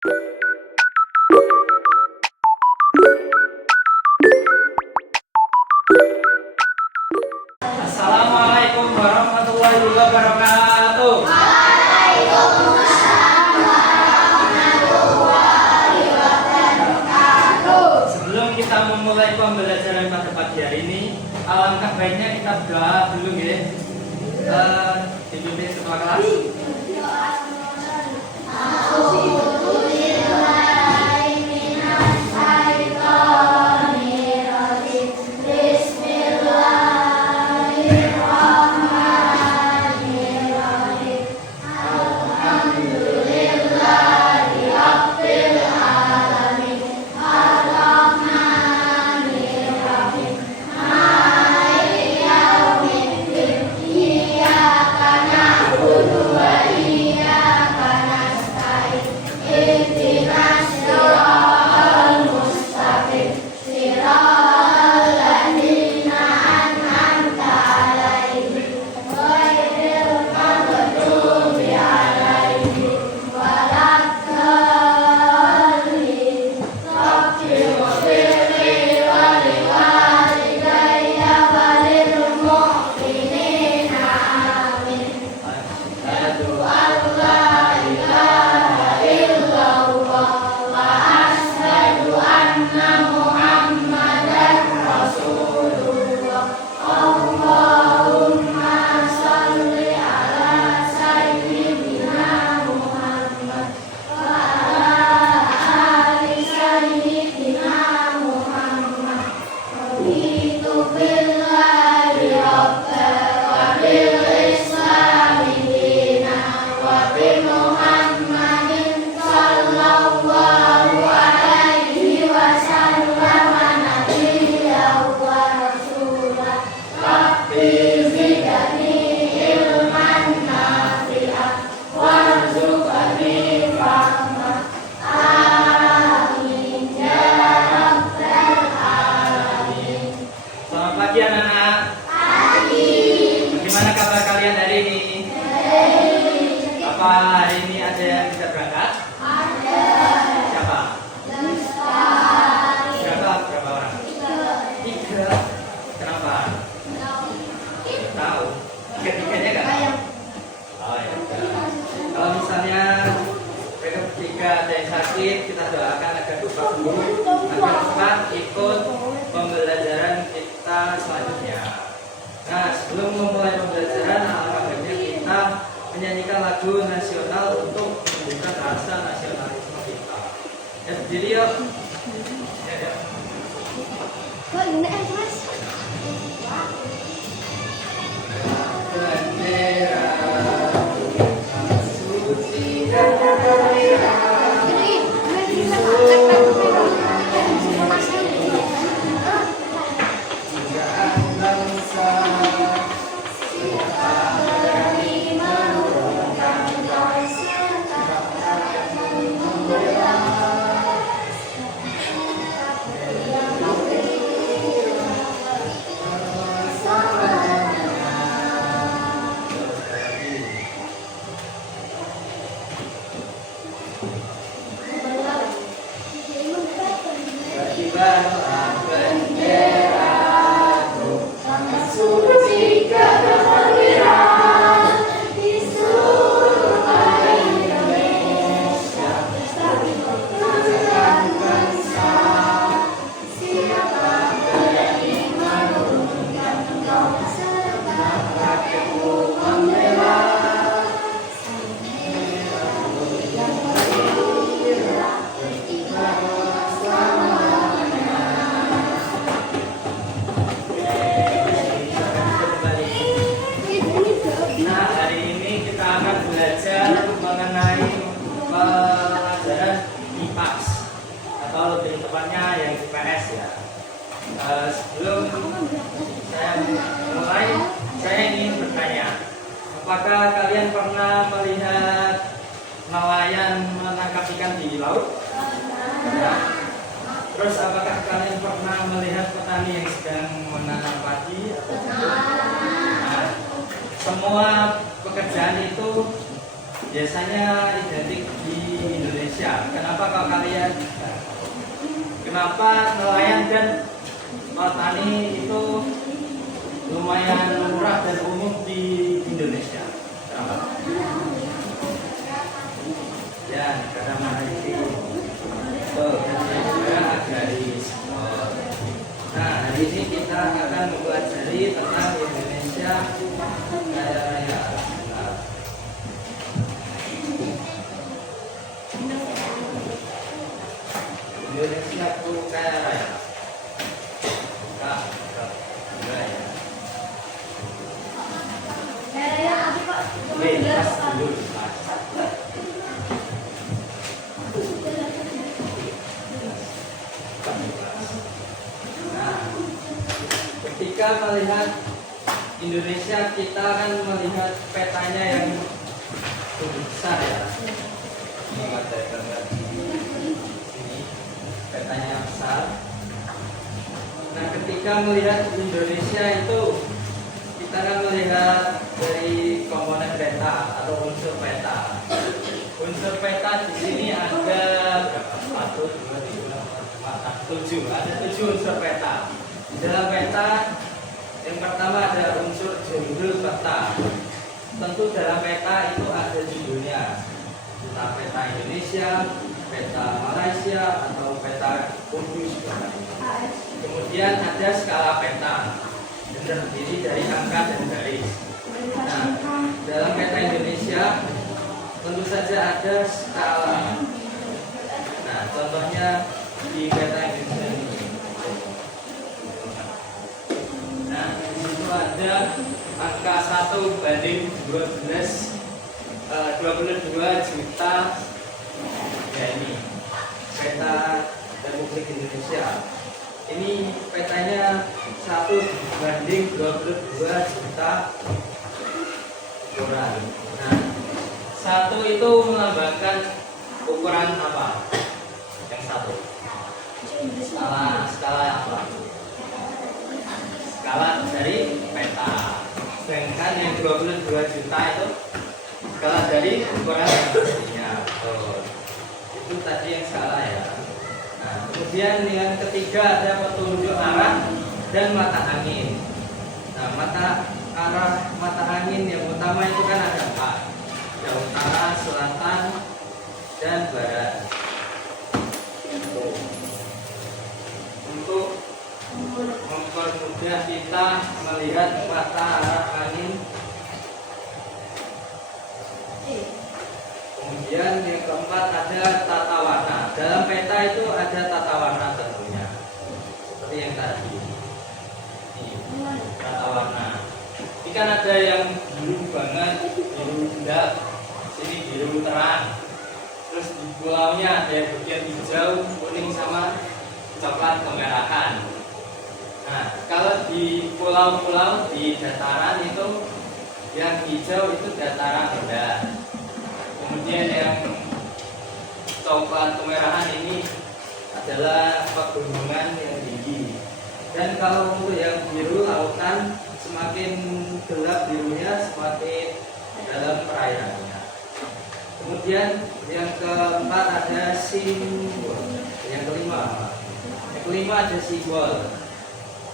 Assalamualaikum warahmatullahi wabarakatuh. Sebelum kita memulai pembelajaran pada pagi hari ini, alangkah baiknya kita berdoa dulu ya. Dipimpin ketua kelas. Hari ini ada yang bisa berangkat? Ada. Siapa? Berapa orang? 3. Kenapa? Tahu. Tiga-tiganya kan? Oh ya. Kalau misalnya mereka bertiga ada yang sakit, kita doakan agar Bapak Guru agar cepat ikut pembelajaran kita selanjutnya. Nah, sebelum memulai pembelajaran, alangkah baiknya kita menyanyikan lagu nasional untuk menunjukkan rasa nasionalisme kita. Ya, berdiri yuk. Ya. Kok ini Mas? Bendera suci dan mulia. Sebelum saya mulai, saya ingin bertanya, apakah kalian pernah melihat nelayan menangkap ikan di laut? Ya. Terus apakah kalian pernah melihat petani yang sedang menanam padi? Nah, semua pekerjaan itu biasanya identik di Indonesia. Kenapa kenapa kalau kalian, kenapa nelayan dan petani itu lumayan murah dan umum di Indonesia? Kenapa? Ya, karena mahasiswa agraris. Nah, hari ini kita akan mempelajari tentang Indonesia kaya raya. Indonesia itu kaya raya. Raya. Raya apa Pak? Pas dulu. Nah, ketika melihat Indonesia, kita akan melihat petanya yang cukup besar ya. Ini ada gambar ini, petanya besar. Nah, ketika melihat Indonesia itu, kita akan melihat dari komponen peta atau unsur peta. Unsur peta di sini ada berapa? 1, 2, 3, 4, 5, 6, 7. Ada 7 unsur peta. Di dalam peta yang pertama ada unsur judul peta. Tentu dalam peta itu ada judulnya. Entah peta Indonesia, peta Malaysia, atau peta Kudus. Kemudian ada skala peta yang terdiri dari angka dan garis. Nah, dalam peta Indonesia tentu saja ada skala. Nah, contohnya di peta Indonesia ini. Nah, di situ ada angka 1 banding 22 juta. Ya, ini peta Republik Indonesia. Ini petanya 1 banding 22 juta ukuran. Nah, 1 itu melambangkan ukuran apa? Yang 1 skala apa? Skala dari peta. Sedangkan yang 22 juta itu skala dari ukuran aslinya. Itu tadi yang skala ya. Nah, kemudian yang ketiga ada petunjuk arah dan mata angin. Nah, mata angin yang utama itu kan ada 4. Ada utara, selatan, dan barat. Untuk mempermudah kita melihat mata arah angin. Kemudian yang keempat ada tata warna. Dalam peta itu ada tata warna tentunya, seperti yang tadi. Ini tata warna. Ini kan ada yang biru banget, biru gelap, sini biru terang. Terus di pulaunya ada yang bagian hijau, kuning sama coklat kemerahan. Nah, kalau di pulau-pulau di dataran itu yang hijau itu dataran rendah. Kemudian yang coklat kemerahan ini adalah pegunungan yang tinggi. Dan kalau untuk yang biru lautan, semakin gelap birunya semakin dalam perairannya. Kemudian yang keempat ada simbol. Yang kelima ada simbol.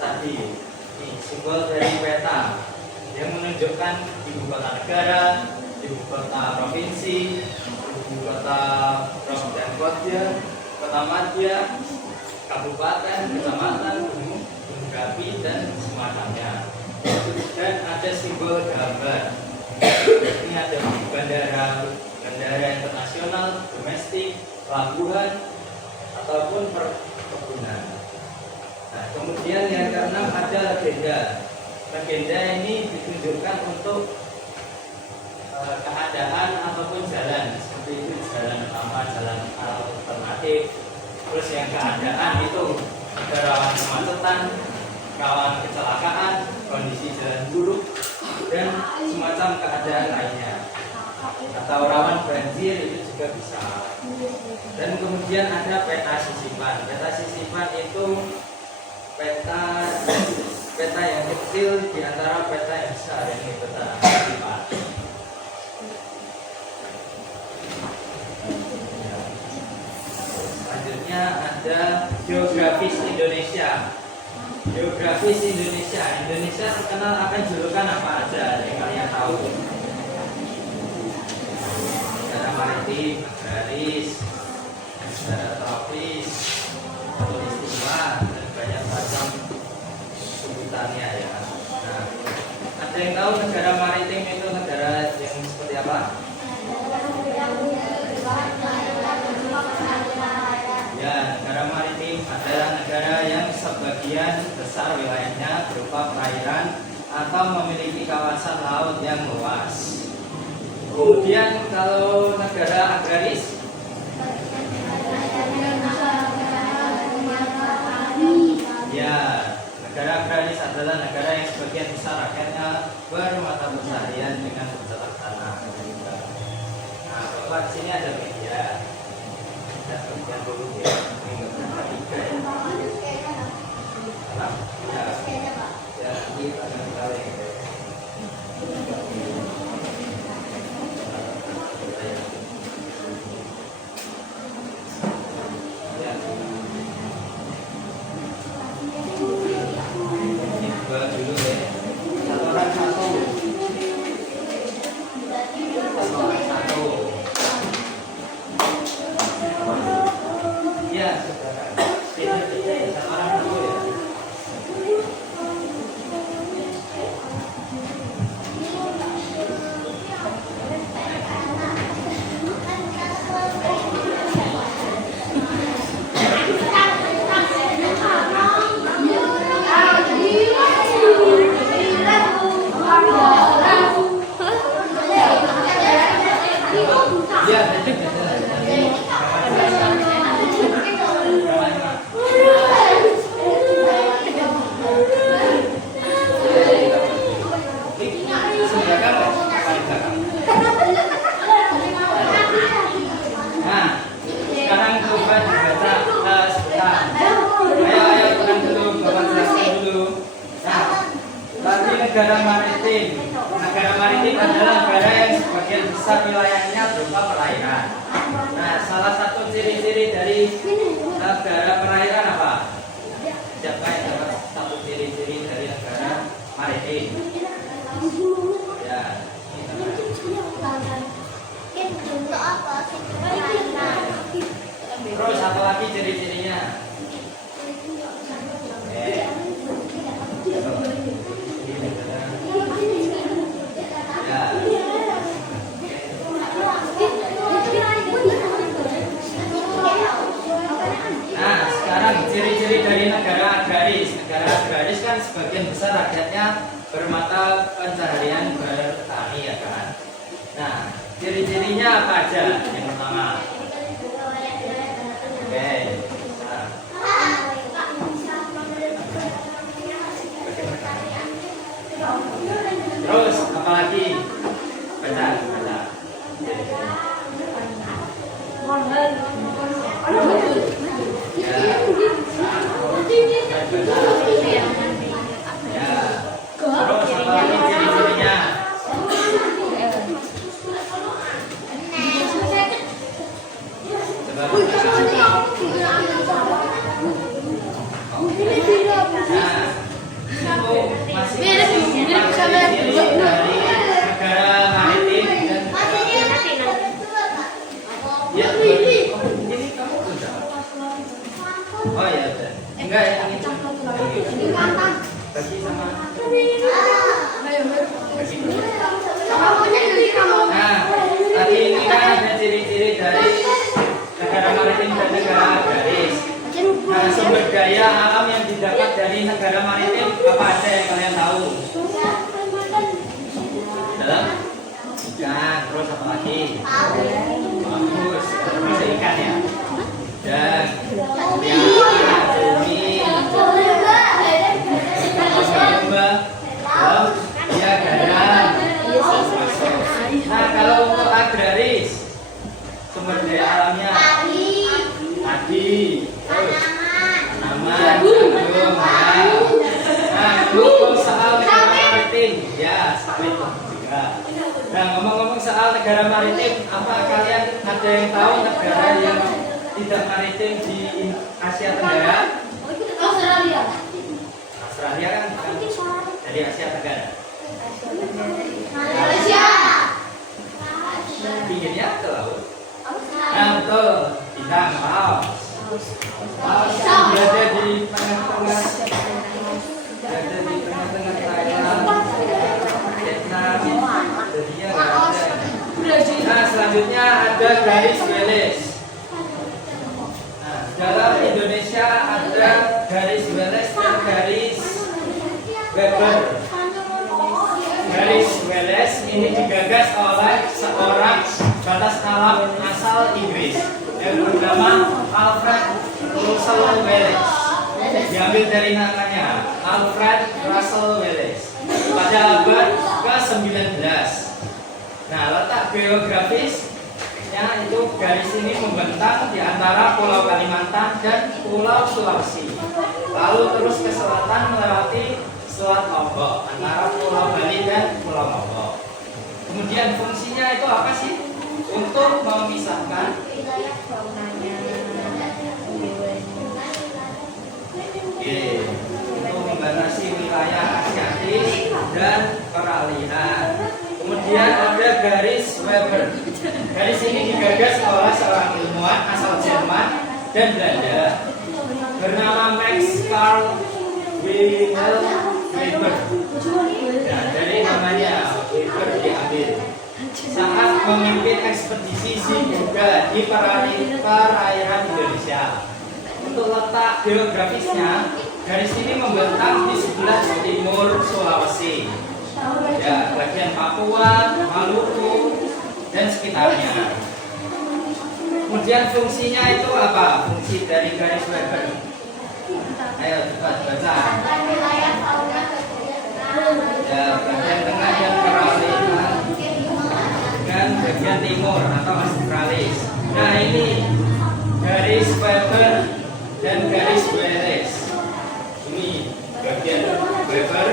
Tadi ini simbol dari peta yang menunjukkan ibu kota negara, ibu kota provinsi, ibu kota dan kota madya, kabupaten, kecamatan, gunung berapi, dan semacamnya. Dan ada simbol gambar. Ini ada bandara internasional, domestik, pelabuhan, ataupun perkebunan. Nah, kemudian yang keenam ada legenda. Legenda ini ditunjukkan untuk keadaan ataupun jalan, seperti itu jalan utama, jalan alternatif. Terus yang keadaan itu ada rawan kemacetan, rawan kecelakaan, kondisi jalan buruk, dan semacam keadaan lainnya. Atau rawan banjir itu juga bisa. Dan kemudian ada peta sisipan. Peta sisipan itu peta yang kecil di antara peta yang besar, ini peta sisipan. selanjutnya ada geografis Indonesia. Geografis Indonesia. Indonesia terkenal akan julukan apa aja yang kalian tahu? Negara maritim, agraris, negara tropis, khatulistiwa, dan banyak macam sebutannya ya. Nah, ada yang tahu negara maritim itu negara yang seperti apa? Ya, negara maritim adalah negara yang sebagian besar wilayahnya berupa perairan atau memiliki kawasan laut yang luas. Kemudian kalau negara agraris, ya, negara agraris adalah negara yang sebagian besar rakyatnya bermata pencaharian dengan bercocok tanam. Nah, kalau di sini ada media. Dan bagian dulu ya, minggu tiga ya. Salam, ya, ini ada kali. Ya. Ini dua dulu ya. Satu orang satu. Satu orang satu. Ya, beda-beda ya, sama orang dulu ya. Ya, nah, sekarang coba dibaca sebentar. Ayo, tenang dulu, Bapak jelaskan dulu. Nah, tadi negara maritim. Negara maritim adalah negara yang sebagian besar wilayahnya berupa perairan. Nah, salah satu ciri-ciri dari negara perairan apa? Siapa yang dapat satu ciri-ciri dari negara maritim? Ya, terus apa lagi ciri-cirinya? Ya. Nah, sekarang ciri-ciri dari negara agraris. Negara agraris kan sebagian besar rakyatnya bermata pencaharian bertani ya kan. Nah, ciri-cirinya apa aja? Yang pertama. Oke. Nah. Terus apa lagi? Baca, baca. Ya. Terus apa lagi ciri-cirinya? Oh ya, enggak ya, ini bagi sama. Nah, tadi ini kan ada ciri-ciri dari negara maritim dan negara agraris. Nah, sumber daya alam yang didapat dari negara maritim apa aja yang kalian tahu? Dalam ikan, terus apa lagi? Bagus, terus ikan ya. Dan ya garam. Nah, kalau untuk agraris sumber daya alamnya padi, tanaman, jagung, ya. Nah, ngomong soal negara maritim, ya sawit juga. Nah, ngomong-ngomong soal negara maritim, apa kalian ada yang tahu negara yang tidak maritim di Asia Tenggara. Australia. Australia kan dari Asia Tenggara. Malaysia. Pinggirnya ke laut. Nah, betul. Bintang Laos. Laos berada di tengah-tengah. Berada di tengah-tengah Thailand, Vietnam. Jadinya nggak ada. Nah, selanjutnya ada garis Wallace. Nah, dalam Indonesia ada garis Wallace dan garis Weber. Garis Wallace ini digagas oleh seorang batas alam asal Inggris yang bernama Alfred Russel Wallace. Diambil dari namanya Alfred Russel Wallace pada abad ke-19. Nah, letak geografisnya itu garis ini membentang di antara Pulau Kalimantan dan Pulau Sulawesi. Lalu terus ke selatan melewati Selat Lombok antara Pulau Bali dan Pulau Lombok. Kemudian fungsinya itu apa sih? Untuk memisahkan untuk membatasi wilayah Asiatis dan peralihan. Kemudian ada garis Weber. Garis ini digagas oleh seorang ilmuwan asal Jerman dan Belanda bernama Max Carl Wilhelm Weber. Nah, dari namanya Weber diambil saat memimpin ekspedisi juga di perairan Indonesia. Untuk letak geografisnya, garis ini membentang di sebelah timur Sulawesi, ya, bagian Papua, Maluku, dan sekitarnya. Kemudian fungsinya itu apa? Fungsi dari garis Weber. Ayo cepat baca. Ya, bagian tengah dan peralihan dan bagian timur atau Australis. Nah, ini garis Weber dan garis Wallace. Ini bagian Weber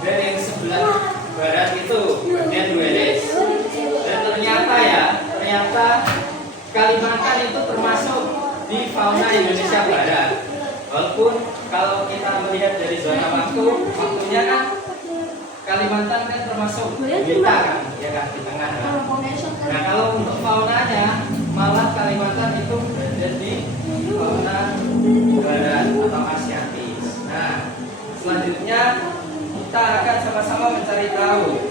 dan yang sebelah barat itu bagian Wallace. Dan ternyata Kalimantan itu termasuk di fauna Indonesia Barat. Walaupun kalau kita melihat dari zona waktunya kan Kalimantan kan termasuk kita kan, ya kan di tengah. Nah, kalau untuk faunanya malah Kalimantan itu berada di fauna barat atau Asiatis. Nah, selanjutnya kita akan sama-sama mencari tahu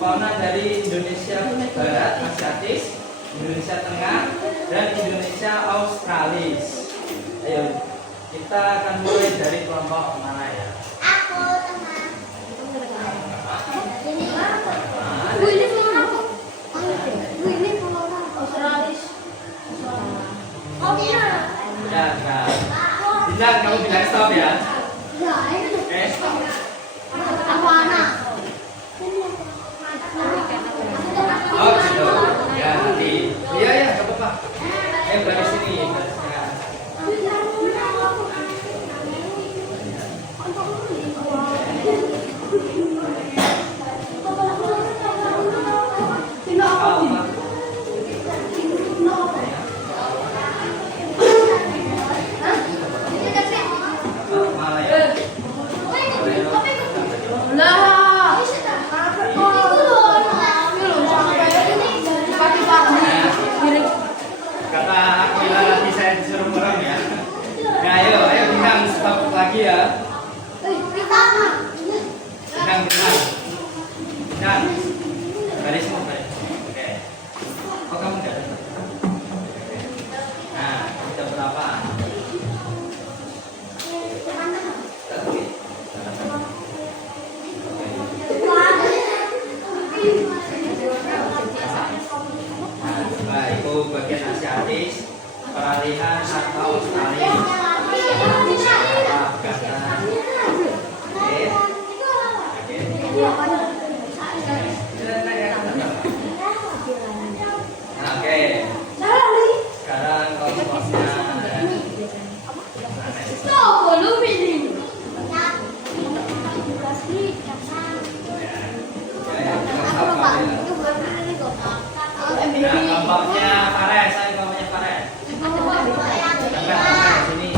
fauna dari Indonesia Barat, Asiatis, Indonesia Tengah, dan Indonesia Australis. Ayo, kita akan mulai dari kelompok mana ya? Bintang, kamu bilang stop ya. Oke. Oh gitu. Ya nanti. Iya ya, gak apa-apa. Baris sini, barisnya. Kata Akila nanti saya disuruh merem ya. Nah, ayo Bintang stop lagi ya. Bintang. Barismu baik. Oke. Kok kamu enggak? Nah, kita berapa? Itu bagian Asiatis, peralihan atau Australia. Oke. Sekarang kelompoknya kelompoknya Fares, saya kelompoknya Fares. Sampai sini.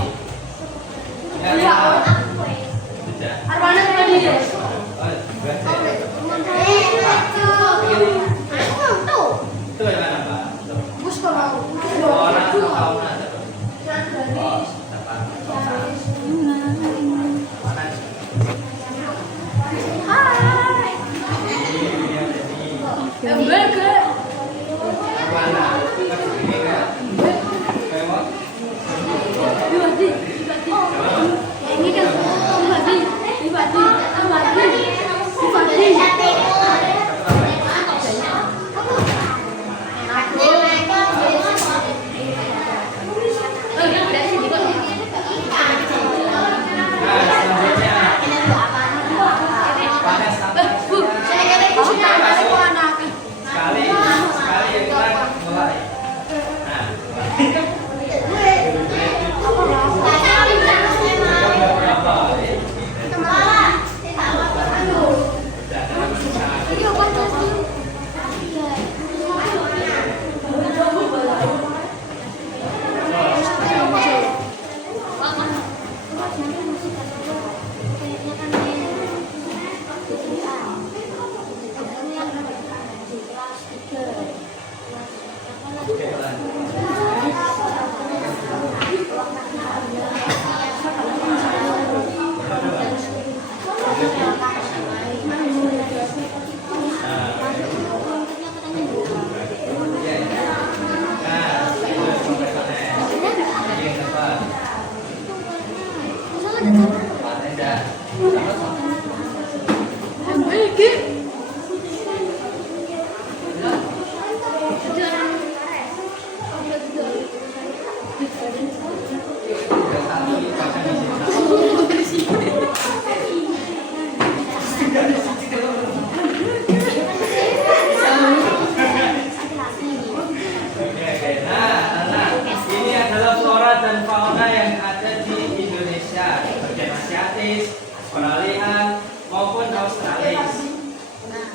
Ini adalah flora dan fauna yang ada di Indonesia, bagian Asiatis, Australian maupun Australis.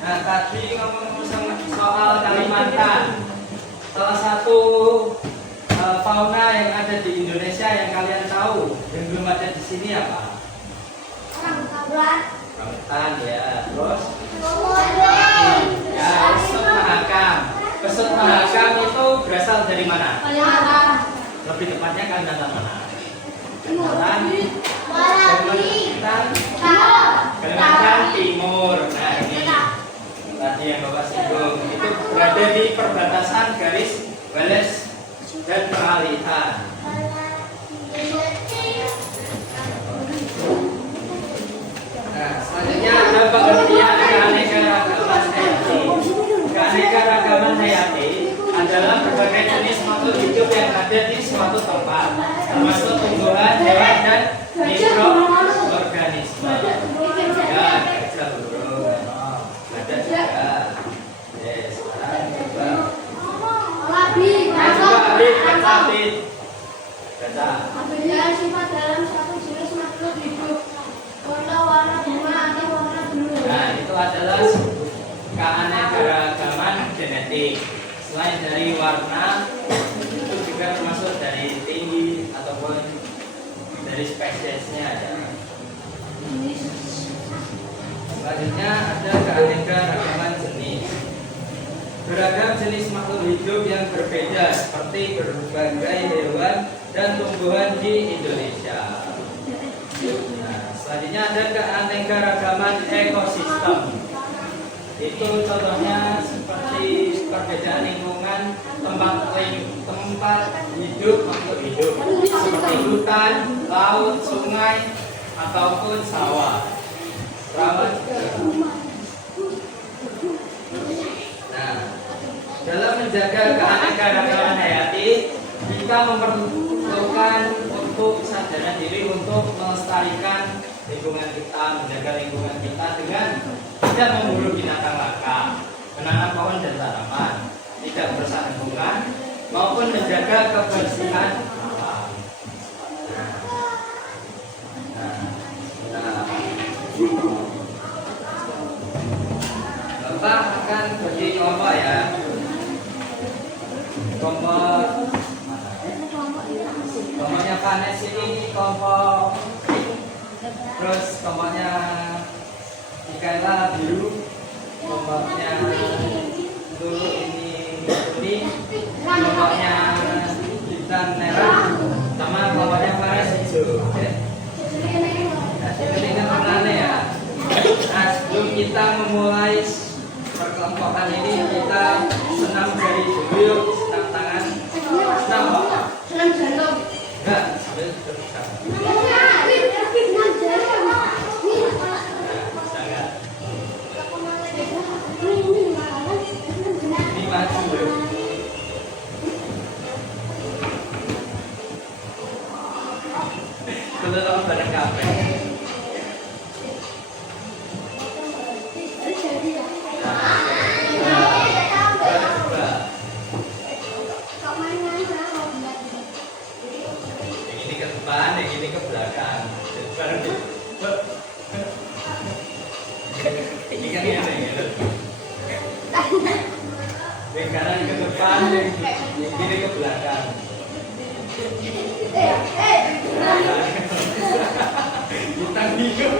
Nah, tadi ngomong soal Kalimantan. Salah satu fauna yang ada di Indonesia yang kalian tahu yang belum ada di sini apa? Orangutan ya. Terus? Ya, pesut mahakam. Pesut mahakam itu berasal dari mana? Lebih tepatnya Kalimantan mana? Kalimantan Timur. Nah, ini tadi yang Bapak singgung itu berada di perbatasan garis Wallace dan peralihan. Nah, selanjutnya ada pengertian keanekaragaman hayati. Keanekaragaman hayati adalah berbagai jenis makhluk hidup yang ada di suatu tempat, termasuk tumbuhan, hewan, dan mikroorganisme. Ya, gajah burung, ada juga. Yes, sekarang coba. Gajah. Apabila sifat dalam satu jenis makhluk hidup, warna bunga atau warna biru. Nah, itu adalah keanekaragaman genetik. Selain dari warna, itu juga termasuk dari tinggi ataupun dari spesiesnya. Selanjutnya ada keanekaragaman jenis. Beragam jenis makhluk hidup yang berbeda seperti berbagai hewan dan tumbuhan di Indonesia. Nah, selanjutnya ada keanekaragaman ekosistem. Itu contohnya seperti perbedaan lingkungan tempat hidup makhluk hidup seperti hutan, laut, sungai ataupun sawah. Nah, dalam menjaga keanekaragaman hayati, kita memerlukan untuk kesadaran diri untuk melestarikan lingkungan kita, menjaga lingkungan kita dengan tidak memburu binatang langka, menanam pohon dan tanaman, tidak merusak lingkungan, maupun menjaga kebersihan alam. Bapak akan bagi kelompok ya. Kelompoknya Panes ini kelompok, terus kelompoknya Mikaela biru, kelompoknya dulu ini kuning, kelompoknya Bintang merah, sama kelompoknya Panes hijau. Oke. Nah, ini kan penanya ya. Nah, sebelum kita memulai perkelompokan ini, kita senam jari dulu yuk. Senam tangan. Senam apa? Senam jantung. Enggak, sambil terbuka. Ini maju yuk. Kalau bareng kafe. Yang ini ke belakang. Ini kan ini yang kanan ke depan, yang kiri ke belakang. Kita bingung.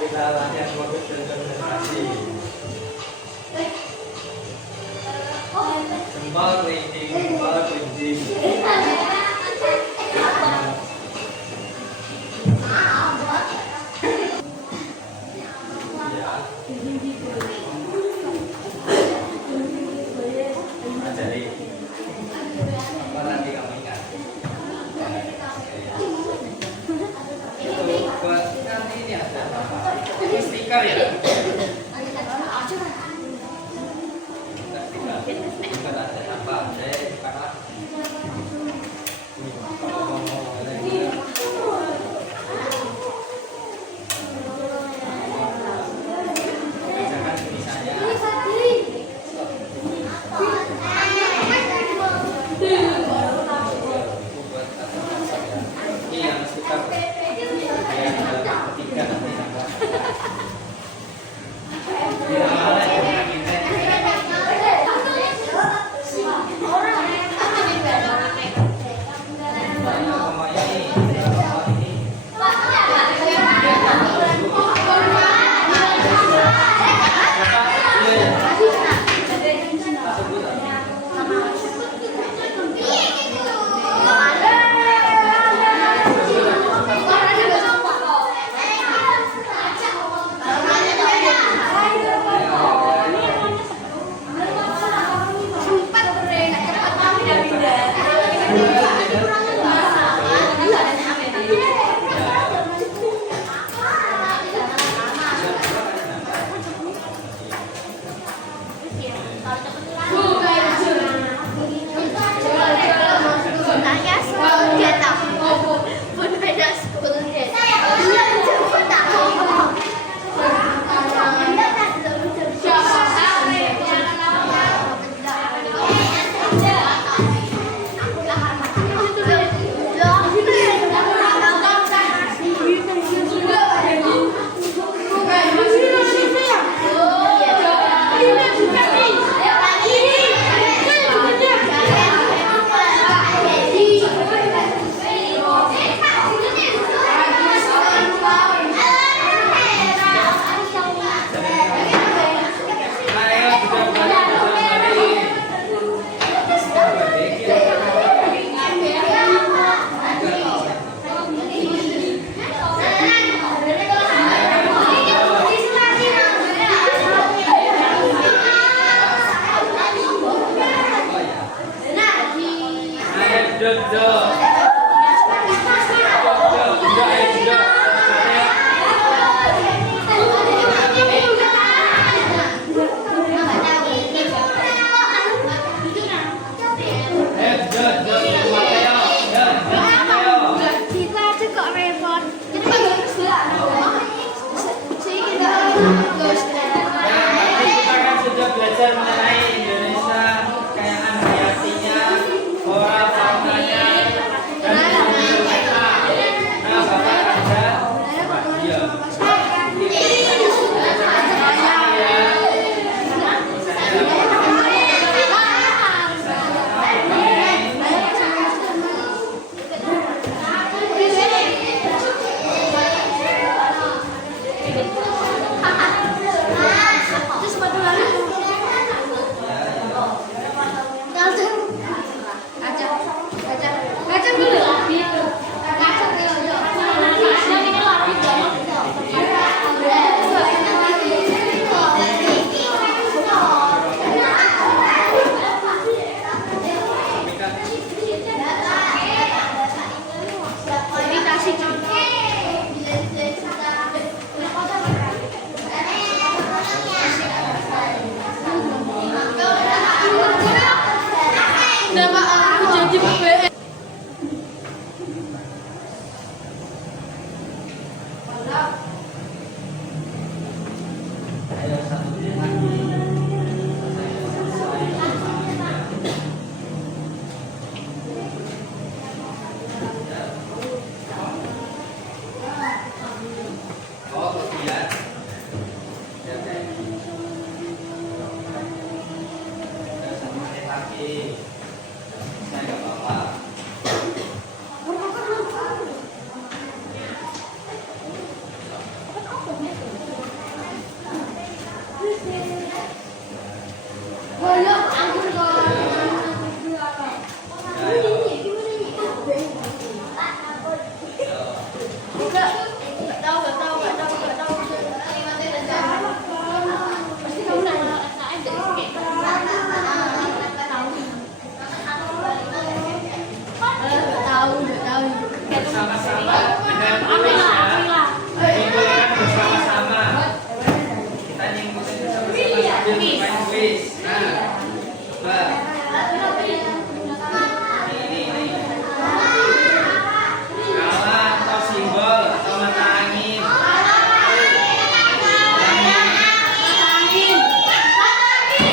Kita latihan fokus dan konsentrasi. Jempol kelingking, jempol kelingking. Ya, Ajari. Apa nanti kamu ingat? Itu buat nanti ini ada apa? Itu stiker ya? Stiker ada apa? Saya sekarang. Misalkan misalnya ini yang suka yang ketiga nanti apa? tropis. Nah, coba. Ini. Skala atau simbol atau mata angin.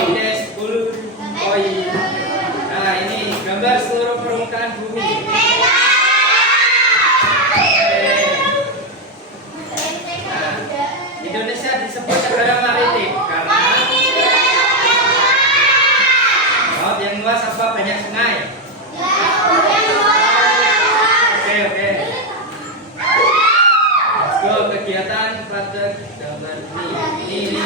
Oke, 10 poin. Nah, ini gambar seluruh permukaan bumi. Indonesia disebut negara maritim karena laut yang luas apa banyak sungai. Oke. Let's go kegiatan pada gambar ini.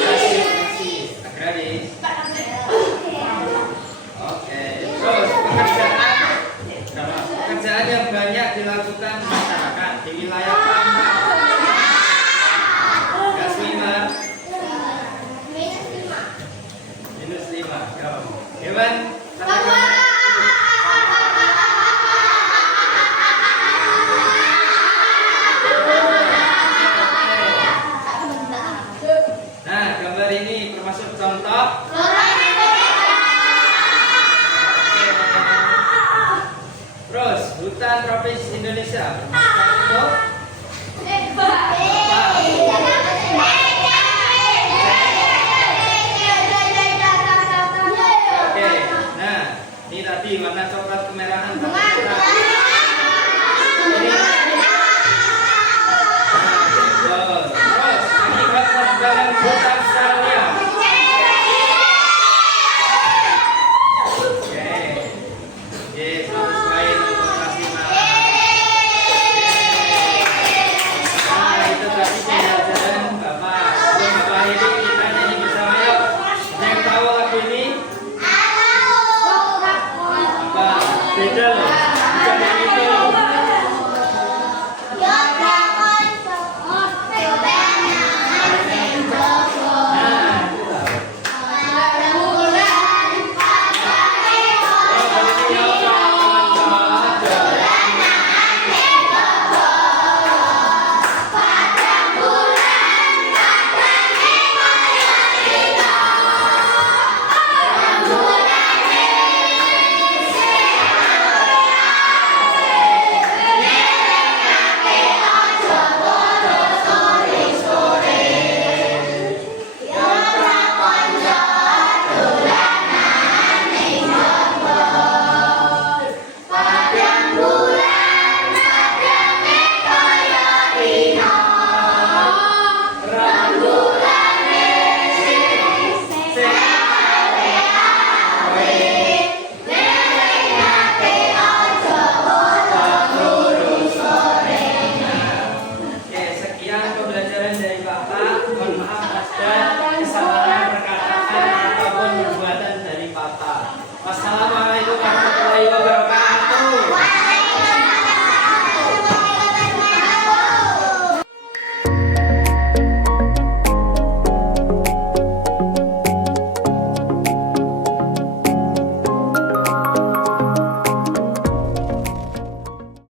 Masih agraris. Oke. Terus pekerjaan yang banyak dilakukan masyarakat di wilayah Pampat. -5. Hewan Nah, gambar ini termasuk contoh. Terus, hutan tropis Indonesia. Contoh. Ini tadi warna coklat kemerahan. Terus, akibat perjalanan hutan